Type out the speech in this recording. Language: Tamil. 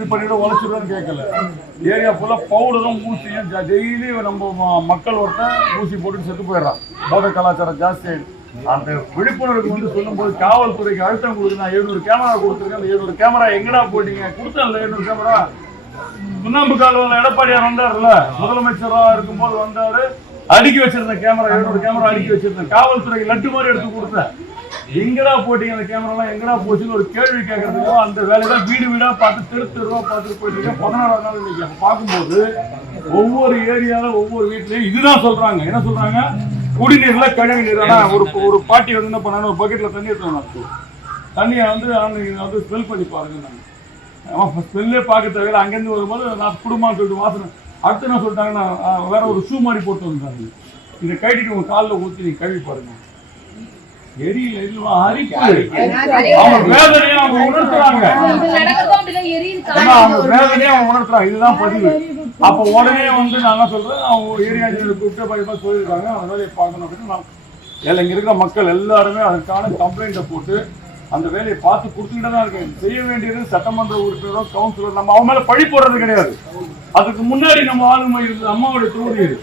இது பண்ணிட்டு உழைச்சிடுவோம்னு கேட்கல. ஏரியா ஃபுல்லா பவுடரும் ஊசியும் டெய்லி நம்ம ம- மக்கள் ஒருத்தன் ஊசி போட்டுட்டு செத்து போயிடுறான். போதை கலாச்சாரம் ஜாஸ்தி ஆயிடுச்சு. அந்த விழிப்புணர்வுக்கு வந்து சொல்லும்போது காவல்துறைக்கு அழுத்தம் கொடுத்து நான் எழுநூறு கேமரா கொடுத்துருக்கேன். அந்த எழுநூறு கேமரா எங்கடா போட்டீங்க? கொடுத்தேன்ல எழுநூறு கேமரா சுண்ணாம்பு கால்வாயில் எடப்பாடியார் வந்தாருல்ல. முதலமைச்சராக இருக்கும்போது வந்தாரு. அடுக்கி வச்சிருந்த கேமரா எழுநூறு கேமரா அடுக்கி வச்சிருந்தேன். காவல்துறைக்கு லட்டு மாதிரி எடுத்து கொடுத்தேன். எங்கடா போட்டீங்க அந்த கேமராலாம் எங்கடா போச்சுன்னு ஒரு கேள்வி கேட்கறதுக்கோ அந்த வேலையெல்லாம் வீடு வீடா பார்த்து தெரு தெருவா பார்த்துட்டு போயிட்டு இருக்கேன். பதினாறாம் நாள் இன்னைக்கு பார்க்கும்போது ஒவ்வொரு ஏரியால ஒவ்வொரு வீட்லயும் இதுதான் சொல்றாங்க. என்ன சொல்றாங்க? குடிநீர்ல கழிவு நீர். ஒரு ஒரு பாட்டி வந்து என்ன பண்ணாங்க ஒரு பக்கெட்ல தண்ணி எடுத்து தண்ணியை வந்து அன்னைக்கு வந்து ஸ்மெல் பண்ணி பாருங்க நாங்கள் அவன் ஸ்மெல்லே பார்க்க தேவையில்ல. அங்கேருந்து வரும்போது நான் குடும்பம் சொல்லிட்டு வாசனை. அடுத்து என்ன சொல்லிட்டாங்கன்னா வேற ஒரு ஷூ மாதிரி போட்டு வந்தாங்க இதை கட்டிட்டு உங்க காலில் ஊற்றி நீங்க கழுவி பாருங்க. எரியல அரிப்பு. அவங்க வேதனையை அவங்க உணர்த்துறாங்க. அவங்க வேதனையை அவங்க உணர்த்துறாங்க. இதுதான் பதிவு. அப்ப உடனே வந்து நான் சொல்றேன்? அவங்க ஏரியா கூப்பிட்டு பயமா சொல்லியிருக்காங்க. அந்த வேலையை பார்க்கணும் அப்படின்னு நான் இங்க இருக்கிற மக்கள் எல்லாருமே அதுக்கான கம்ப்ளைண்ட்டை போட்டு அந்த வேலையை பார்த்து கொடுத்துக்கிட்டு தான் இருக்கேன். செய்ய வேண்டியது சட்டமன்ற உறுப்பினரோ கவுன்சிலர் நம்ம அவங்க மேல பழி போடுறது கிடையாது. அதுக்கு முன்னாடி நம்ம ஆளுமை இருந்தது அம்மாவோட தொகுதி இது.